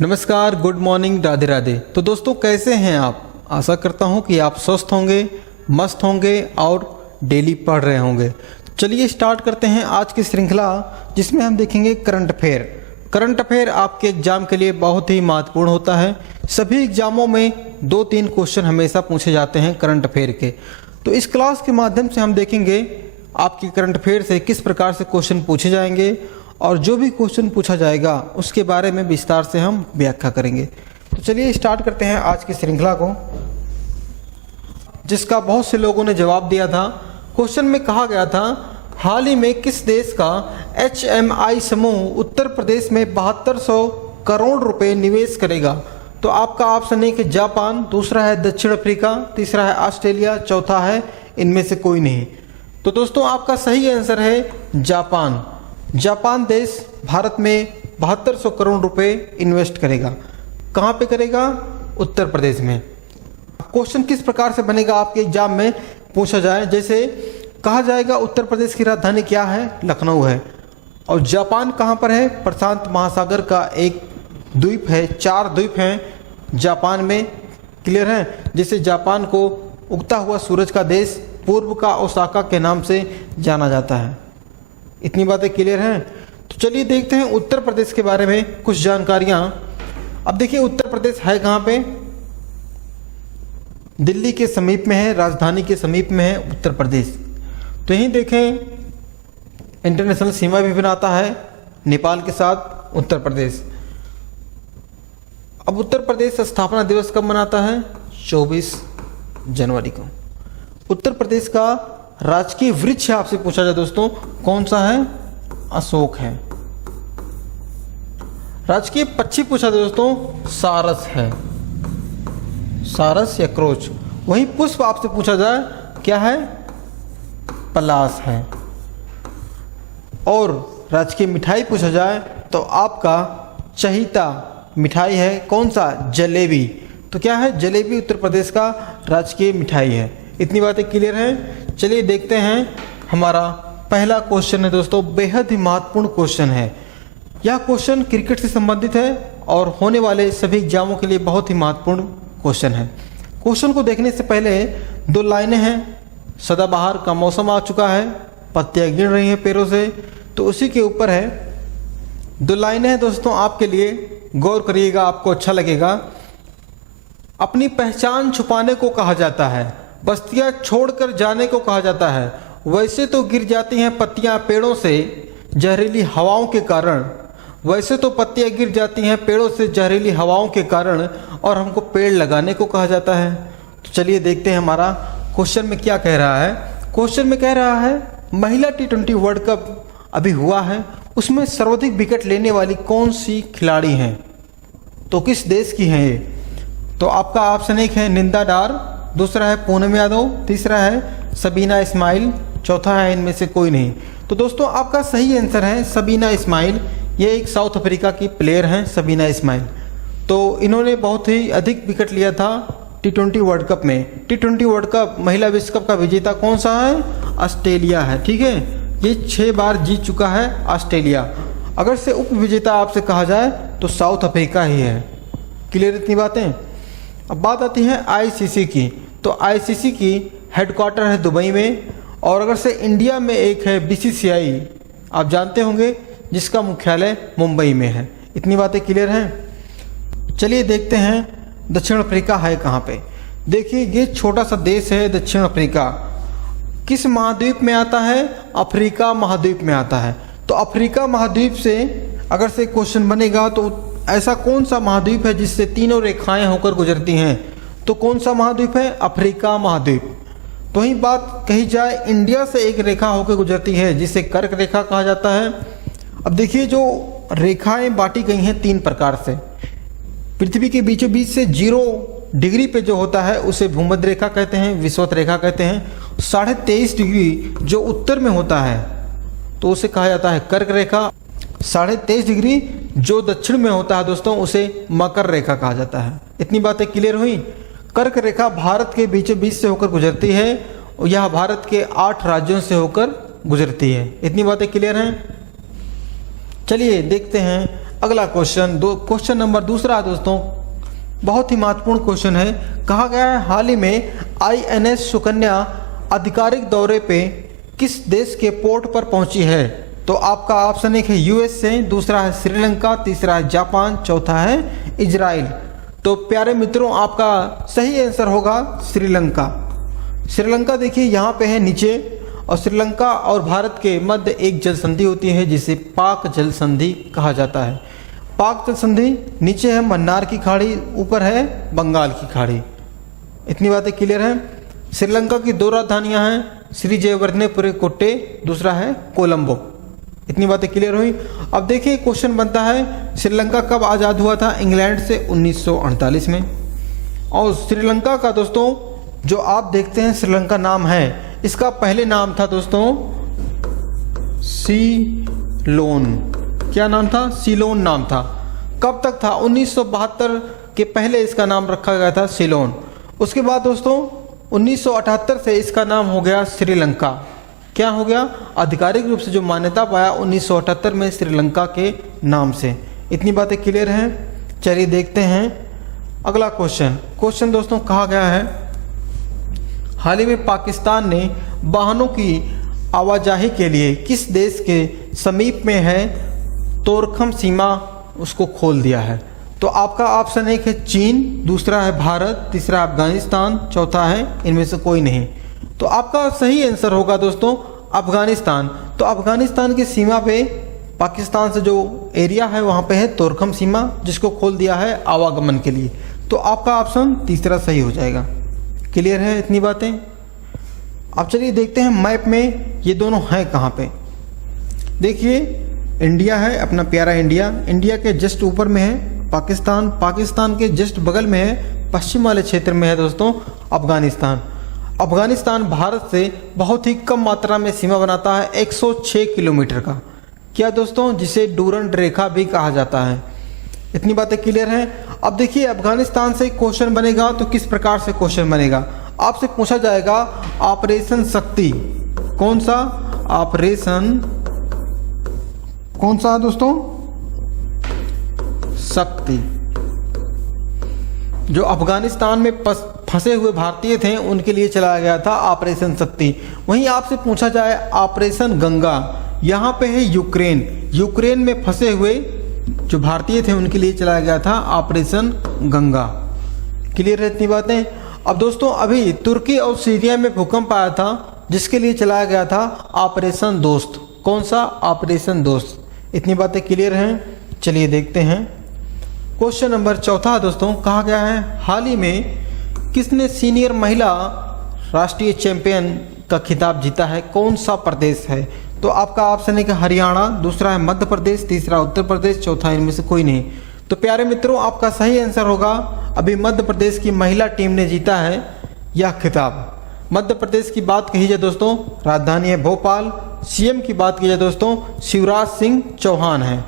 नमस्कार, good morning, Radhe Radhe. तो दोस्तों कैसे हैं आप? आशा करता हूं कि आप स्वस्थ होंगे, मस्त होंगे और डेली पढ़ रहे होंगे। चलिए स्टार्ट करते हैं आज की श्रृंखला, जिसमें हम देखेंगे करंट अफेयर। करंट अफेयर आपके एग्जाम के लिए बहुत ही महत्वपूर्ण होता है। सभी एग्जामों में 2-3 क्वेश्चन हमेशा पूछे जाते हैं करंट अफेयर के। तो इस क्लास के माध्यम से हम देखेंगे आपकी करंट अफेयर से किस प्रकार से क्वेश्चन पूछे जाएंगे और जो भी क्वेश्चन पूछा जाएगा उसके बारे में विस्तार से हम व्याख्या करेंगे। तो चलिए स्टार्ट करते हैं आज की श्रृंखला को, जिसका बहुत से लोगों ने जवाब दिया था। क्वेश्चन में कहा गया था, हाल ही में किस देश का HMI समूह उत्तर प्रदेश में 7200 करोड़ रुपए निवेश करेगा? तो आपका ऑप्शन है कि जापान, दूसरा है दक्षिण अफ्रीका, तीसरा है ऑस्ट्रेलिया, चौथा है इनमें से कोई नहीं। तो दोस्तों आपका सही आंसर है जापान। जापान देश भारत में 7200 करोड़ रुपए इन्वेस्ट करेगा। कहाँ पे करेगा? उत्तर प्रदेश में। क्वेश्चन किस प्रकार से बनेगा आपके एग्जाम में पूछा जाए, जैसे कहा जाएगा उत्तर प्रदेश की राजधानी क्या है? लखनऊ है। और जापान कहाँ पर है? प्रशांत महासागर का एक द्वीप है, 4 द्वीप हैं जापान में। क्लियर है? जिसे जापान को उगता हुआ सूरज का देश, पूर्व का ओसाका के नाम से जाना जाता है। इतनी बातें क्लियर हैं? तो चलिए देखते हैं उत्तर प्रदेश के बारे में कुछ जानकारियां। अब देखिए उत्तर प्रदेश है कहाँ पे? दिल्ली के समीप में है, राजधानी के समीप में है उत्तर प्रदेश। तो यहीं देखें इंटरनेशनल सीमा भी बनाता है नेपाल के साथ उत्तर प्रदेश। अब उत्तर प्रदेश स्थापना दिवस कब मनाता है? 24 जनवरी को। उत्तर प्रदेश का राजकीय वृक्ष आपसे पूछा जाए दोस्तों, कौन सा है? अशोक है। राजकीय पक्षी पूछा जाए दोस्तों, सारस है, सारस या क्रोच। वहीं पुष्प आपसे पूछा जाए, क्या है? पलाश है। और राजकीय मिठाई पूछा जाए तो आपका चहीता मिठाई है, कौन सा? जलेबी। तो क्या है? जलेबी उत्तर प्रदेश का राजकीय मिठाई है। इतनी बातें क्लियर हैं? चलिए देखते हैं। हमारा पहला क्वेश्चन है दोस्तों, बेहद ही महत्वपूर्ण क्वेश्चन है। यह क्वेश्चन क्रिकेट से संबंधित है और होने वाले सभी एग्जामों के लिए बहुत ही महत्वपूर्ण क्वेश्चन है। क्वेश्चन को देखने से पहले 2 लाइनें हैं। सदाबहार का मौसम आ चुका है, पत्तियां गिर रही हैं पेड़ों से, तो उसी के ऊपर है 2 लाइनें हैं दोस्तों आपके लिए, गौर करिएगा, आपको अच्छा लगेगा। अपनी पहचान छुपाने को कहा जाता है, बस्तियां छोड़कर जाने को कहा जाता है, वैसे तो गिर जाती हैं पत्तियां पेड़ों से जहरीली हवाओं के कारण। वैसे तो पत्तियां गिर जाती हैं पेड़ों से जहरीली हवाओं के कारण, और हमको पेड़ लगाने को कहा जाता है। तो चलिए देखते हैं हमारा क्वेश्चन में क्या कह रहा है। क्वेश्चन में कह रहा है, महिला T20 वर्ल्ड कप अभी हुआ है, उसमें सर्वाधिक विकेट लेने वाली कौन सी खिलाड़ी हैं? तो किस देश की हैं ये? तो आपका ऑप्शन एक है निंदा डार, दूसरा है पूनम यादव, तीसरा है सबीना इस्माइल, चौथा है इनमें से कोई नहीं। तो दोस्तों आपका सही आंसर है सबीना इस्माइल। ये एक साउथ अफ्रीका की प्लेयर हैं सबीना इस्माइल। तो इन्होंने बहुत ही अधिक विकेट लिया था T20 वर्ल्ड कप में। T20 वर्ल्ड कप महिला विश्व कप का विजेता कौन सा है? ऑस्ट्रेलिया है। ठीक है, ये 6 बार जीत चुका है ऑस्ट्रेलिया। अगर से उप विजेता आपसे कहा जाए तो साउथ अफ्रीका ही है। क्लियर इतनी बातें? अब बात आती है ICC की। तो ICC की हेडक्वार्टर है दुबई में, और अगर से इंडिया में एक है BCCI, आप जानते होंगे, जिसका मुख्यालय मुंबई में है। इतनी बातें क्लियर हैं? चलिए देखते हैं दक्षिण अफ्रीका है कहाँ पे। देखिए ये छोटा सा देश है दक्षिण अफ्रीका, किस महाद्वीप में आता है? अफ्रीका महाद्वीप में आता है। तो अफ्रीका महाद्वीप से अगर से क्वेश्चन बनेगा तो ऐसा कौन सा महाद्वीप है जिससे तीनों रेखाएं होकर गुजरती हैं? तो कौन सा महाद्वीप है? अफ्रीका महाद्वीप। तो ही बात कही जाए, इंडिया से एक रेखा होकर गुजरती है जिसे कर्क रेखा कहा जाता है। अब देखिए जो रेखाएं बांटी गई हैं 3 प्रकार से। पृथ्वी के बीचों बीच से 0 डिग्री पे जो होता है उसे भूमध्य रेखा कहते हैं, विषुवत रेखा कहते हैं। 23.5 डिग्री जो उत्तर में होता है तो उसे कहा जाता है कर्क रेखा। 23.5 डिग्री जो दक्षिण में होता है दोस्तों उसे मकर रेखा कहा जाता है। इतनी बातें क्लियर हुई? कर्क रेखा भारत के बीचों बीच से होकर गुजरती है और यह भारत के 8 राज्यों से होकर गुजरती है। इतनी बातें क्लियर हैं? चलिए देखते हैं अगला क्वेश्चन नंबर दूसरा दोस्तों, बहुत ही महत्वपूर्ण क्वेश्चन है। कहा गया है हाल ही में INS सुकन्या आधिकारिक दौरे पे किस देश के पोर्ट पर पहुंची है? तो आपका ऑप्शन एक है USA, दूसरा है श्रीलंका, तीसरा है जापान, चौथा है इजराइल। तो प्यारे मित्रों, आपका सही आंसर होगा श्रीलंका। श्रीलंका देखिए यहाँ पे है नीचे, और श्रीलंका और भारत के मध्य एक जल संधि होती है जिसे पाक जल संधि कहा जाता है। पाक जल संधि नीचे है मन्नार की खाड़ी, ऊपर है बंगाल की खाड़ी। इतनी बातें क्लियर हैं। श्रीलंका की 2 राजधानियां हैं, श्री जयवर्धनेपुरे कोट्टे, दूसरा है कोलंबो। इतनी बातें क्लियर हुई। अब देखिए क्वेश्चन बनता है, श्रीलंका कब आज़ाद हुआ था? इंग्लैंड से 1948 में। और श्रीलंका का दोस्तों जो आप देखते हैं श्रीलंका नाम है, इसका पहले नाम था दोस्तों सीलोन। क्या नाम था? सीलोन नाम था। कब तक था? 1972 के पहले इसका नाम रखा गया था सीलोन। उसके बाद दोस्तों 1978 से इसका नाम हो गया श्रीलंका। क्या हो गया? आधिकारिक रूप से जो मान्यता पाया 1978 में श्रीलंका के नाम से। इतनी बातें क्लियर हैं। चलिए देखते हैं अगला क्वेश्चन दोस्तों कहा गया है, हाल ही में पाकिस्तान ने वाहनों की आवाजाही के लिए किस देश के समीप में है तोरखम सीमा उसको खोल दिया है? तो आपका ऑप्शन एक है चीन, दूसरा है भारत, तीसरा अफगानिस्तान, चौथा है इनमें से कोई नहीं। तो आपका सही आंसर होगा दोस्तों अफगानिस्तान। तो अफगानिस्तान की सीमा पे पाकिस्तान से जो एरिया है वहाँ पे है तोरखम सीमा, जिसको खोल दिया है आवागमन के लिए। तो आपका ऑप्शन तीसरा सही हो जाएगा। क्लियर है इतनी बातें? अब चलिए देखते हैं मैप में ये दोनों हैं कहाँ पे। देखिए इंडिया है, अपना प्यारा इंडिया, इंडिया के जस्ट ऊपर में है पाकिस्तान, पाकिस्तान के जस्ट बगल में है पश्चिम वाले क्षेत्र में है दोस्तों अफगानिस्तान। अफगानिस्तान भारत से बहुत ही कम मात्रा में सीमा बनाता है 106 किलोमीटर का। क्या दोस्तों? जिसे डूरंड रेखा भी कहा जाता है। इतनी बातें क्लियर हैं। अब देखिए अफगानिस्तान से क्वेश्चन बनेगा तो किस प्रकार से क्वेश्चन बनेगा? आपसे पूछा जाएगा ऑपरेशन शक्ति। कौन सा ऑपरेशन? कौन सा दोस्तों? शक्ति। जो अफगानिस्तान में फंसे हुए भारतीय थे उनके लिए चलाया गया था ऑपरेशन शक्ति। वहीं आपसे पूछा जाए ऑपरेशन गंगा, यहाँ पे है यूक्रेन, यूक्रेन में फंसे हुए जो भारतीय थे उनके लिए चलाया गया था ऑपरेशन गंगा। क्लियर है इतनी बातें? अब दोस्तों अभी तुर्की और सीरिया में भूकंप आया था जिसके लिए चलाया गया था ऑपरेशन दोस्त। कौन सा? ऑपरेशन दोस्त। इतनी बातें क्लियर हैं। चलिए देखते हैं क्वेश्चन नंबर चौथा दोस्तों। कहा गया है हाल ही में किसने सीनियर महिला राष्ट्रीय चैंपियन का खिताब जीता है? कौन सा प्रदेश है? तो आपका ऑप्शन है कि हरियाणा, दूसरा है मध्य प्रदेश, तीसरा उत्तर प्रदेश, चौथा इनमें से कोई नहीं। तो प्यारे मित्रों आपका सही आंसर होगा अभी मध्य प्रदेश की महिला टीम ने जीता है यह खिताब। मध्य प्रदेश की बात कही जाए दोस्तों राजधानी है भोपाल, CM की बात की जाए दोस्तों शिवराज सिंह चौहान है।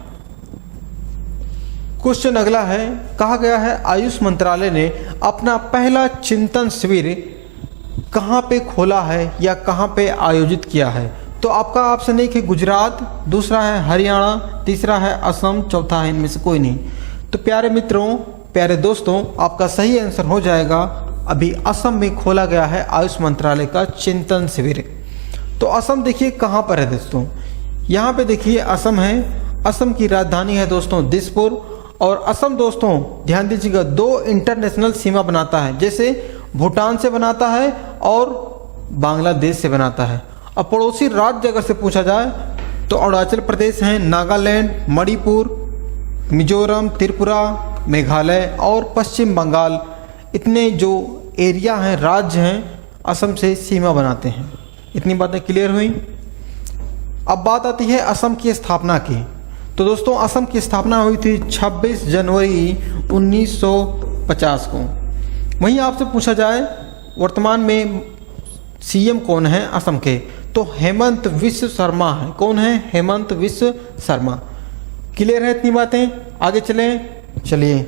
क्वेश्चन अगला है, कहा गया है आयुष मंत्रालय ने अपना पहला चिंतन शिविर कहाँ पे खोला है या कहाँ पे आयोजित किया है? तो आपका ऑप्शन एक है गुजरात, दूसरा है हरियाणा, तीसरा है असम, चौथा है इनमें से कोई नहीं। तो प्यारे मित्रों, प्यारे दोस्तों, आपका सही आंसर हो जाएगा अभी असम में खोला गया है आयुष मंत्रालय का चिंतन शिविर। तो असम देखिए कहाँ पर है दोस्तों, यहाँ पे देखिए असम है, असम की राजधानी है दोस्तों दिसपुर। और असम दोस्तों ध्यान दीजिएगा 2 इंटरनेशनल सीमा बनाता है, जैसे भूटान से बनाता है और बांग्लादेश से बनाता है। अब पड़ोसी राज्य अगर से पूछा जाए तो अरुणाचल प्रदेश है, नागालैंड, मणिपुर, मिजोरम, त्रिपुरा, मेघालय और पश्चिम बंगाल, इतने जो एरिया हैं, राज्य हैं, असम से सीमा बनाते हैं। इतनी बातें क्लियर हुई। अब बात आती है असम की स्थापना की। तो दोस्तों असम की स्थापना हुई थी 26 जनवरी 1950 को। वहीं आपसे पूछा जाए वर्तमान में CM कौन है असम के? तो हेमंत विश्व शर्मा है। कौन है? हेमंत विश्व शर्मा। क्लियर है इतनी बातें? आगे चलिए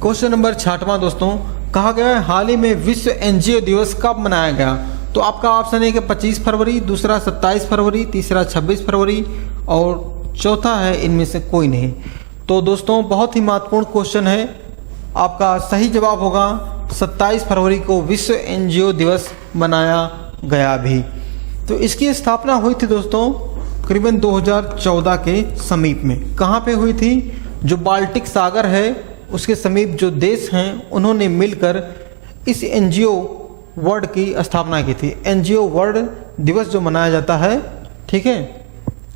क्वेश्चन नंबर 6वां दोस्तों। कहा गया है हाल ही में विश्व NGO दिवस कब मनाया गया? तो आपका ऑप्शन है कि 25 फरवरी, दूसरा 27 फरवरी, तीसरा 26 फरवरी और चौथा है इनमें से कोई नहीं। तो दोस्तों बहुत ही महत्वपूर्ण क्वेश्चन है। आपका सही जवाब होगा 27 फरवरी को विश्व एनजीओ दिवस मनाया गया भी। तो इसकी स्थापना हुई थी दोस्तों करीबन 2014 के समीप में। कहाँ पे हुई थी? जो बाल्टिक सागर है उसके समीप जो देश हैं उन्होंने मिलकर इस एनजीओ वर्ल्ड की स्थापना की थी। एनजीओ वर्ल्ड दिवस जो मनाया जाता है, ठीक है,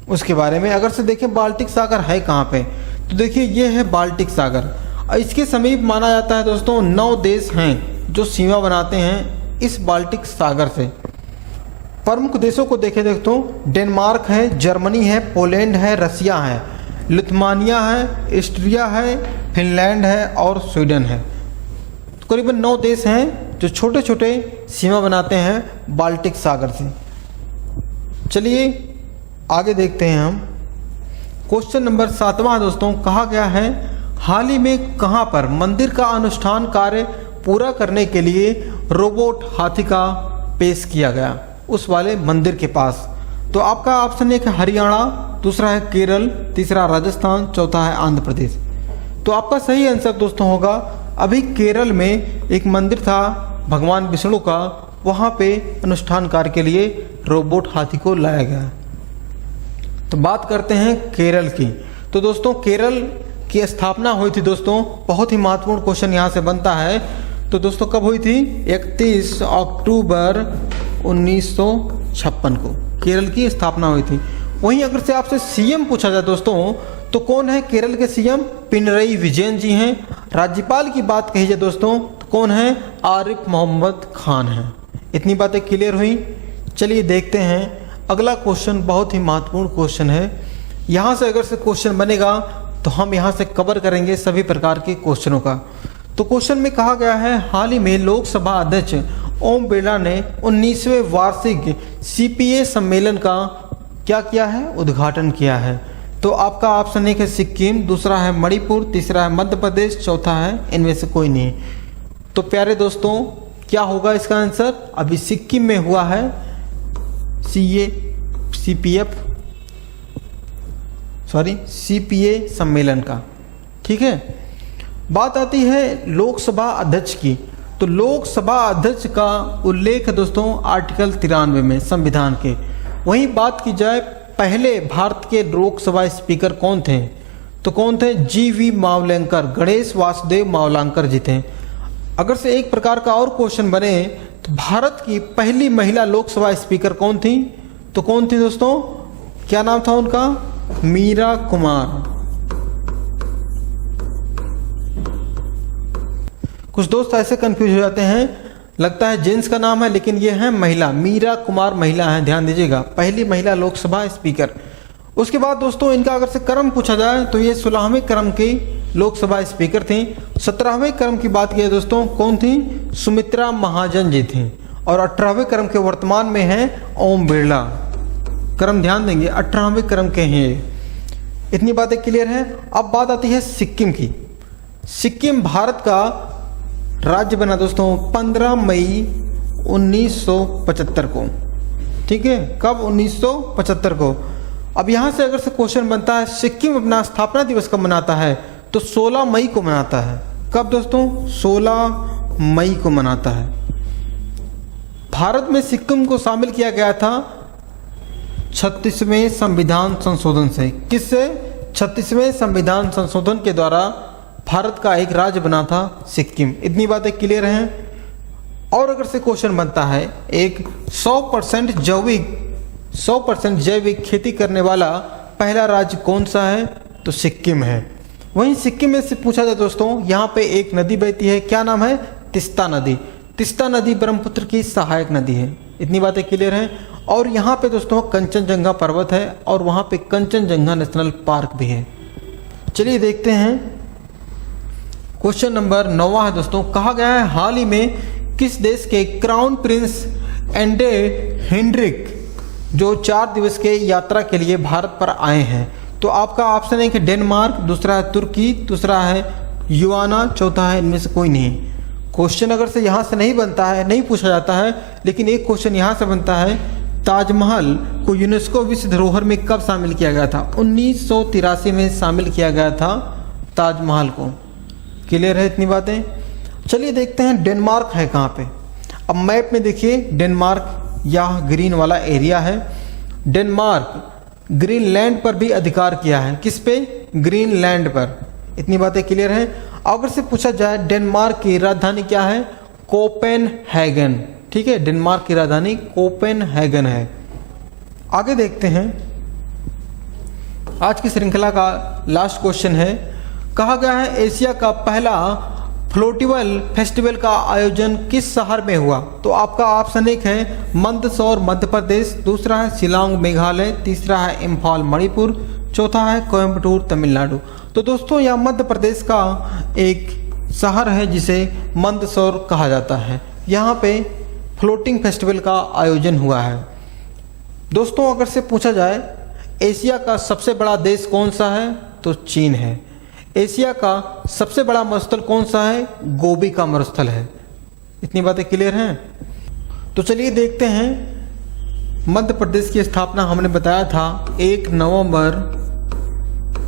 उसके बारे में अगर से देखें बाल्टिक सागर है कहाँ पे, तो देखिए ये है बाल्टिक सागर। इसके समीप माना जाता है दोस्तों 9 देश हैं जो सीमा बनाते हैं इस बाल्टिक सागर से। प्रमुख देशों को देखें दोस्तों, डेनमार्क है, जर्मनी है, पोलैंड है, रसिया है, लिथुआनिया है, ऑस्ट्रिया है, फिनलैंड है और स्वीडन है। तो करीबन 9 देश हैं जो छोटे छोटे सीमा बनाते हैं बाल्टिक सागर से। चलिए आगे देखते हैं हम। क्वेश्चन नंबर 7वां दोस्तों, कहा गया है हाल ही में कहां पर मंदिर का अनुष्ठान कार्य पूरा करने के लिए रोबोट हाथी का पेश किया गया, उस वाले मंदिर के पास। तो आपका ऑप्शन एक है हरियाणा, दूसरा है केरल, तीसरा राजस्थान, चौथा है आंध्र प्रदेश। तो आपका सही आंसर दोस्तों होगा अभी केरल में एक मंदिर था भगवान विष्णु का, वहाँ पे अनुष्ठान कार्य के लिए रोबोट हाथी को लाया गया। तो बात करते हैं केरल की। तो दोस्तों केरल की स्थापना हुई थी दोस्तों, बहुत ही महत्वपूर्ण क्वेश्चन यहाँ से बनता है। तो दोस्तों कब हुई थी? 31 अक्टूबर 1956 को केरल की स्थापना हुई थी। वहीं अगर से आपसे सीएम पूछा जाए दोस्तों, तो कौन है केरल के सीएम? पिनरई विजयन जी हैं। राज्यपाल की बात कही जाए दोस्तों तो कौन है? आरिफ मोहम्मद खान हैं। इतनी बातें क्लियर हुई। चलिए देखते हैं अगला क्वेश्चन, बहुत ही महत्वपूर्ण क्वेश्चन है। यहाँ से अगर से क्वेश्चन बनेगा तो हम यहाँ से कवर करेंगे सभी प्रकार के क्वेश्चनों का। तो क्वेश्चन में कहा गया है हाल ही में लोकसभा अध्यक्ष ओम बिरला ने 19वें वार्षिक सीपीए सम्मेलन का क्या किया है? उद्घाटन किया है। तो आपका ऑप्शन एक है सिक्किम, दूसरा है मणिपुर, तीसरा है मध्य प्रदेश, चौथा है इनमें से कोई नहीं। तो प्यारे दोस्तों क्या होगा इसका आंसर? अभी सिक्किम में हुआ है सीपीए सम्मेलन का, ठीक है। बात आती है लोकसभा अध्यक्ष की। तो लोकसभा अध्यक्ष का उल्लेख दोस्तों आर्टिकल 93 में संविधान के। वहीं बात की जाए पहले भारत के लोकसभा स्पीकर कौन थे, तो कौन थे? जीवी मावलंकर, गणेश वासुदेव मावलंकर जी थे। अगर से एक प्रकार का और क्वेश्चन बने तो भारत की पहली महिला लोकसभा स्पीकर कौन थी, तो कौन थी दोस्तों? क्या नाम था उनका? मीरा कुमार। कुछ दोस्त ऐसे कंफ्यूज हो जाते हैं, लगता है जेंट्स का नाम है लेकिन ये है महिला, मीरा कुमार महिला है, ध्यान दीजिएगा, पहली महिला लोकसभा स्पीकर। उसके बाद दोस्तों इनका अगर से क्रम पूछा जाए तो ये 16वें क्रम की लोकसभा स्पीकर थी। 17वें क्रम की बात की दोस्तों कौन थी? सुमित्रा महाजन जी थी। और 18वें क्रम के वर्तमान में है ओम बिरला। क्रम ध्यान देंगे, 18वें क्रम के हैं। इतनी बातें क्लियर हैं। अब बात आती है सिक्किम की। सिक्किम भारत का राज्य बना दोस्तों 15 मई 1975 को, ठीक है। कब? 1975 को। अब यहाँ से अगर से क्वेश्चन बनता है सिक्किम अपना स्थापना दिवस कब मनाता है, तो 16 मई को मनाता है। कब दोस्तों? 16 मई को मनाता है। भारत में सिक्किम को शामिल किया गया था 36वें संविधान संशोधन से। किससे? 36वें संविधान संशोधन के द्वारा भारत का एक राज्य बना था सिक्किम। इतनी बातें क्लियर हैं। और अगर से क्वेश्चन बनता है एक 100% जैविक खेती करने वाला पहला राज्य कौन सा है, तो सिक्किम है। वहीं सिक्किम में से पूछा जाए दोस्तों, यहाँ पे एक नदी बहती है, क्या नाम है? तिस्ता नदी। तिस्ता नदी ब्रह्मपुत्र की सहायक नदी है। इतनी बातें क्लियर हैं। और यहाँ पे दोस्तों कंचनजंगा पर्वत है और वहाँ पे कंचनजंगा नेशनल पार्क भी है। चलिए देखते हैं क्वेश्चन नंबर 9 है दोस्तों। कहा गया है हाल ही में किस देश के क्राउन प्रिंस एंडे हेनरिक जो 4 दिवस के यात्रा के लिए भारत पर आए हैं, तो आपका ऑप्शन है कि डेनमार्क, दूसरा है तुर्की, दूसरा है युआना, चौथा है इनमें से कोई नहीं। क्वेश्चन अगर से यहाँ से नहीं बनता है, नहीं पूछा जाता है, लेकिन एक क्वेश्चन यहाँ से बनता है ताजमहल को यूनेस्को विश्व धरोहर में कब शामिल किया गया था? 1983 में शामिल किया गया था ताजमहल को। क्लियर है इतनी बातें? चलिए देखते हैं डेनमार्क है कहाँ पे। अब मैप में देखिए डेनमार्क यह ग्रीन वाला एरिया है। डेनमार्क ग्रीनलैंड पर भी अधिकार किया है। किस पे? ग्रीनलैंड पर। इतनी बातें क्लियर हैं। अगर से पूछा जाए डेनमार्क की राजधानी क्या है? कोपेनहेगन। ठीक है, डेनमार्क की राजधानी कोपेनहेगन है। आगे देखते हैं, आज की श्रृंखला का लास्ट क्वेश्चन है। कहा गया है एशिया का पहला फ्लोटिबल फेस्टिवल का आयोजन किस शहर में हुआ? तो आपका ऑप्शन एक है मंदसौर मध्य प्रदेश, दूसरा है शिलांग मेघालय, तीसरा है इम्फाल मणिपुर, चौथा है कोयम्बटूर तमिलनाडु। तो दोस्तों यह मध्य प्रदेश का एक शहर है जिसे मंदसौर कहा जाता है। यहाँ पे फ्लोटिंग फेस्टिवल का आयोजन हुआ है। दोस्तों अगर से पूछा जाए एशिया का सबसे बड़ा देश कौन सा है? तो चीन है। एशिया का सबसे बड़ा मरुस्थल कौन सा है? गोबी का मरुस्थल है। इतनी बातें क्लियर हैं? तो चलिए देखते हैं। मध्य प्रदेश की स्थापना हमने बताया था 1 नवंबर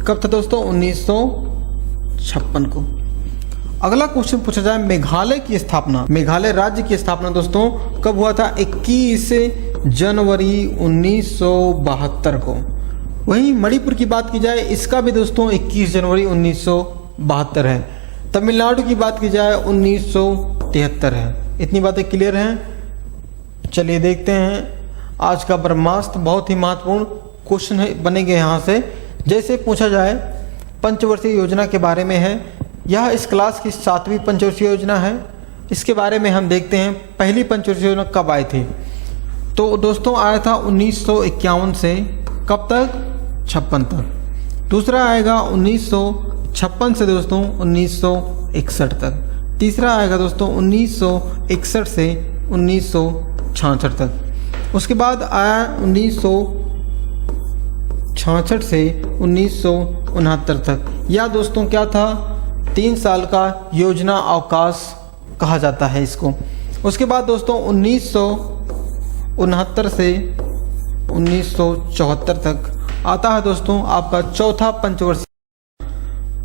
कब था दोस्तों? 1956 को। अगला क्वेश्चन पूछा जाए मेघालय की स्थापना, मेघालय राज्य की स्थापना दोस्तों कब हुआ था? 21 जनवरी 1972 को। वहीं मणिपुर की बात की जाए इसका भी दोस्तों 21 जनवरी 1972 है। तमिलनाडु की बात की जाए 1973 है। इतनी बातें क्लियर हैं? चलिए देखते हैं आज का ब्रह्मास्त्र। बहुत ही महत्वपूर्ण क्वेश्चन है बनेंगे यहाँ से। जैसे पूछा जाए पंचवर्षीय योजना के बारे में है। यह इस क्लास की 7वीं पंचवर्षीय योजना है। इसके बारे में हम देखते हैं पहली पंचवर्षीय योजना कब आई थी। तो दोस्तों आया था 1951 से कब तक? 56 तक। दूसरा आएगा 1956 से दोस्तों 1961 तक। तीसरा आएगा दोस्तों 1961 से 1966 तक। उसके बाद आया 1966 से 1969 तक। यह दोस्तों क्या था? 3 साल का योजना अवकाश कहा जाता है इसको। उसके बाद दोस्तों 1969 से 1974 तक आता है दोस्तों आपका चौथा पंचवर्षीय।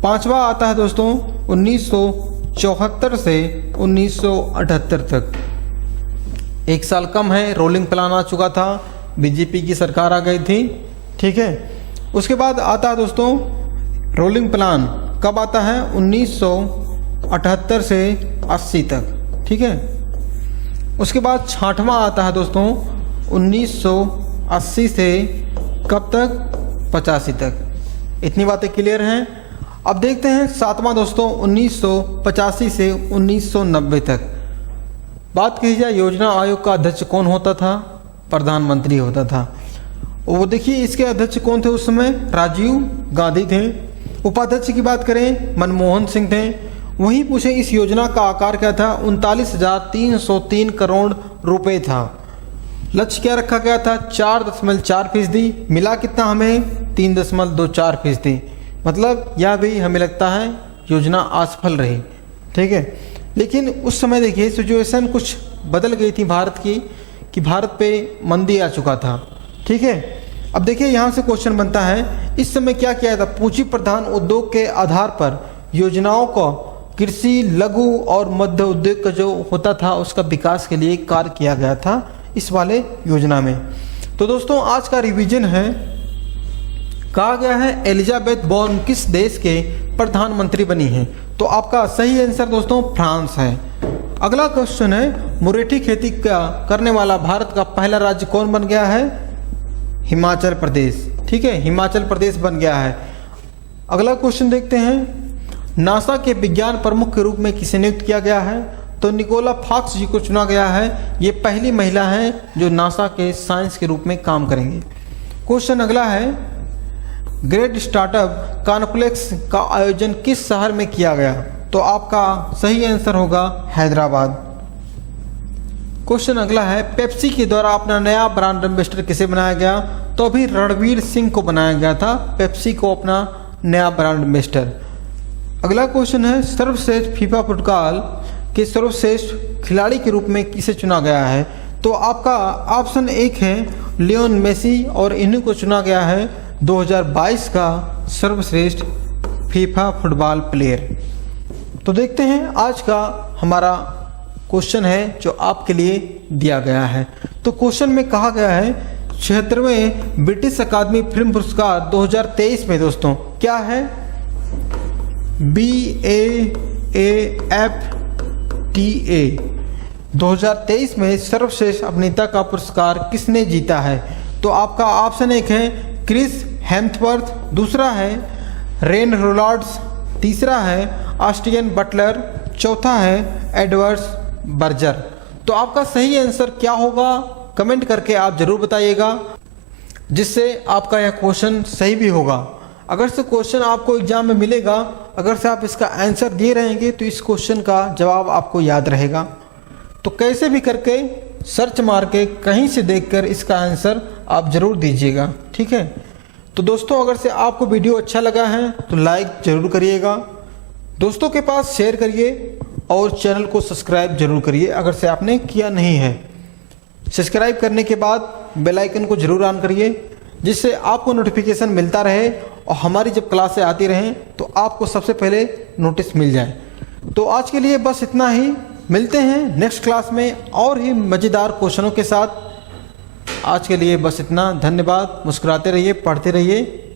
पांचवा आता है दोस्तों 1974 से 1978 तक। 1 साल कम है, रोलिंग प्लान आ चुका था, बीजेपी की सरकार आ गई थी। ठीक है, उसके बाद आता है दोस्तों रोलिंग प्लान कब आता है? 1978 से 80 तक। ठीक है, उसके बाद 6वां आता है दोस्तों 1980 से कब तक? 85 तक। इतनी बातें क्लियर हैं? अब देखते हैं 7वां दोस्तों 1985 से 1990 तक। बात की जाए योजना आयोग का अध्यक्ष कौन होता था? प्रधानमंत्री होता था। वो देखिए इसके अध्यक्ष कौन थे उस समय? राजीव गांधी थे। उपाध्यक्ष की बात करें मनमोहन सिंह थे। वहीं पूछे इस योजना का आकार क्या था? 39,303 करोड़ रुपए था। लक्ष्य क्या रखा गया था? 4.4%। मिला कितना हमें? 3.24%। मतलब यह भी हमें लगता है योजना असफल रही। ठीक है, लेकिन उस समय देखिए सिचुएशन कुछ बदल गई थी भारत की, कि भारत पे मंदी आ चुका था। ठीक है, अब देखिए यहाँ से क्वेश्चन बनता है इस समय क्या किया था? पूंजी प्रधान उद्योग के आधार पर योजनाओं को कृषि, लघु और मध्य उद्योग का जो होता था उसका विकास के लिए कार्य किया गया था इस वाले योजना में। तो दोस्तों आज का रिवीजन है, कहा गया है एलिजाबेथ बोर्न किस देश के प्रधानमंत्री बनी हैं? तो आपका सही आंसर दोस्तों फ्रांस है। अगला क्वेश्चन है मुरेठी खेती का करने वाला भारत का पहला राज्य कौन बन गया है? हिमाचल प्रदेश। ठीक है, हिमाचल प्रदेश बन गया है। अगला क्वेश्चन देखते हैं नासा के विज्ञान प्रमुख के रूप में किसे नियुक्त किया गया है? तो निकोला फॉक्स जी को चुना गया है। ये पहली महिला है जो नासा के साइंस के रूप में काम करेंगे। क्वेश्चन अगला है ग्रेट स्टार्टअप कॉन्क्लेव का आयोजन किस शहर में किया गया? तो आपका सही आंसर होगा हैदराबाद। क्वेश्चन अगला है पेप्सी के द्वारा अपना नया ब्रांड एम्बेसडर किसे बनाया गया? तो अभी रणवीर सिंह को बनाया गया था पेप्सी को अपना नया ब्रांड एम्बेसडर। अगला क्वेश्चन है सर्वश्रेष्ठ फीफा फुटबॉल के सर्वश्रेष्ठ खिलाड़ी के रूप में किसे चुना गया है? तो आपका ऑप्शन एक है लियोन मेसी और इन्हीं को चुना गया है 2022 का सर्वश्रेष्ठ फीफा फुटबॉल प्लेयर। तो देखते हैं आज का हमारा क्वेश्चन है जो आपके लिए दिया गया है। तो क्वेश्चन में कहा गया है 76वें ब्रिटिश अकादमी फिल्म पुरस्कार 2023 में दोस्तों क्या है? BAAFTA 2023 में सर्वश्रेष्ठ अभिनेता का पुरस्कार किसने जीता है? तो आपका ऑप्शन एक है क्रिस हेम्सवर्थ, दूसरा है रेन रोलाड्स, तीसरा है ऑस्टिन बटलर, चौथा है एडवर्ड बर्जर। तो आपका सही आंसर क्या होगा कमेंट करके आप जरूर बताइएगा, जिससे आपका यह क्वेश्चन सही भी होगा। अगर से क्वेश्चन आपको एग्जाम में मिलेगा, अगर से आप इसका आंसर दिए रहेंगे तो इस क्वेश्चन का जवाब आपको याद रहेगा। तो कैसे भी करके सर्च मार के कहीं से देखकर इसका आंसर आप जरूर दीजिएगा, ठीक है। तो दोस्तों अगर से आपको वीडियो अच्छा लगा है तो लाइक जरूर करिएगा, दोस्तों के पास शेयर करिए और चैनल को सब्सक्राइब जरूर करिए अगर से आपने किया नहीं है। सब्सक्राइब करने के बाद बेल आइकन को जरूर ऑन करिए, जिससे आपको नोटिफिकेशन मिलता रहे और हमारी जब क्लासें आती रहें तो आपको सबसे पहले नोटिस मिल जाए। तो आज के लिए बस इतना ही, मिलते हैं नेक्स्ट क्लास में और ही मज़ेदार क्वेश्चनों के साथ। आज के लिए बस इतना, धन्यवाद। मुस्कुराते रहिए, पढ़ते रहिए।